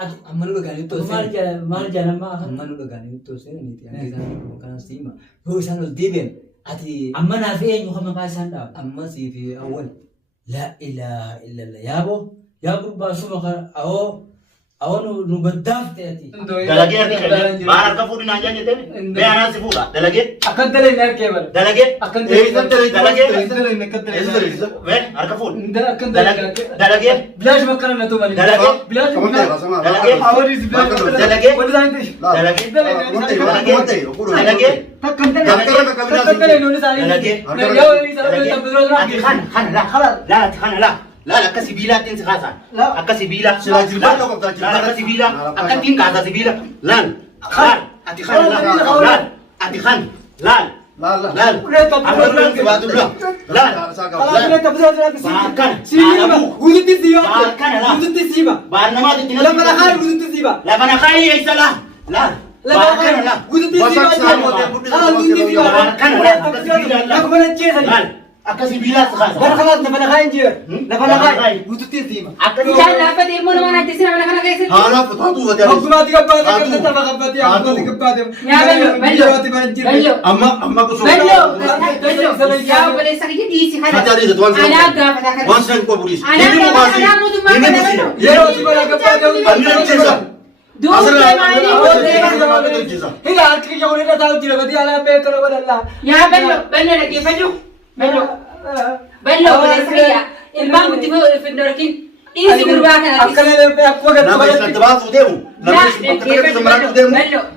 Ati amanu dhuganii toosee maal jedhama amanu dhuganii toosee niiti angizaan kan siima yoo isaan ol deebi'an ati amma naaf eenyu kan maqaa isaan dhaab amma siif awwal la ilaha illallah yaa gurbaa suma kan awoo nu baddaaf ta'ati dalagee argite maal akka fuudhi naan jaan jettee mee anaan si fuudha dalagee akkan dalee hin argee bara dalagee akkan dalagee dalee mee harka fuudhi akkan dalee dalagee bilaash makkana na tumani dalagee bilaash dalagee awoonis bilaash dalagee wani saanti dalagee dalagee akkan dalee nuuni saani dalagee yoo ni saani ati kan la akka sibiilaa tin sikasa akka sibiila sila jilbaa lo qabda jilbaa akka sibiila akka tin kaasa sibiila lan ati kan lan ati kan lan amru kibadullah lan kan siba wuduti siba kan wuduti siba barnama ditina la bana khay wuduti siba la bana khay aisala la kan la wuduti siba wuduti siba kan la ko mana chesa akka sibiila sikasa barkhalat na bana khay injir na bana khay wuduti siba akka Ijaan lafa deemuu nama natti sina mana kana keessatti. hala fataatu wadi Akkuma gabbate kan tafa gabbate akkuma gabbate Bello. amma ko so Bello. Yaa obboleessa kiyya dhiisi kana. Fatari da tuan Anaa gaafata kana. wan san ko buris Anaa mootummaa kana bello. yeroo si bala gabbate amina chesa Duubee maali? Hila harki yoo irra taa'u jira badii ala beekara wadalla Yaa bello. Bello dhaggeeffadhu. Bello. Bello obboleessa kiyya. Ilmaan guddifoo findorkin. Dhiisi gurbaa kanatti. akkana leefe akkuma gadi nama badatti isatti demu nama isatti samaratu demu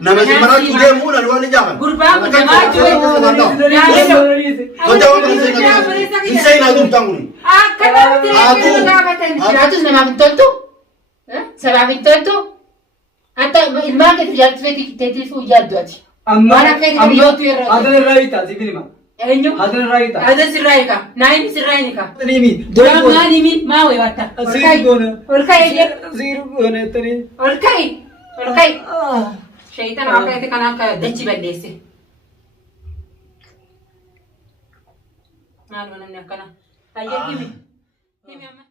nama samaratu demu na wali jahan Gurbaa kun namaa jiru. Yaa bello. Kota wani sai na dum tanguni Akka namatti nama gaafatan. Jiraatus namaaf hin toltu. Sabaaf hin toltu. Anta ilmaan kee tajaajilfeetii teetiif yaaddu ati. amma Waan akka eegatu yootu irra. adan irraa hiita sibilima Eenyu? adan irraa hiita Ada sirraa hiika. Naayini sirraa hin hiika. nimi Duraan maal himi? Maa wayii waatta? Asiin goona. Ol ka'ee jee. ziiru goone tani Ol ka'e. Ol ka'e. Shayitana akka itti kan akka dachi balleesse. Maaluma namni akkana. Ayyee himi. Himi amma.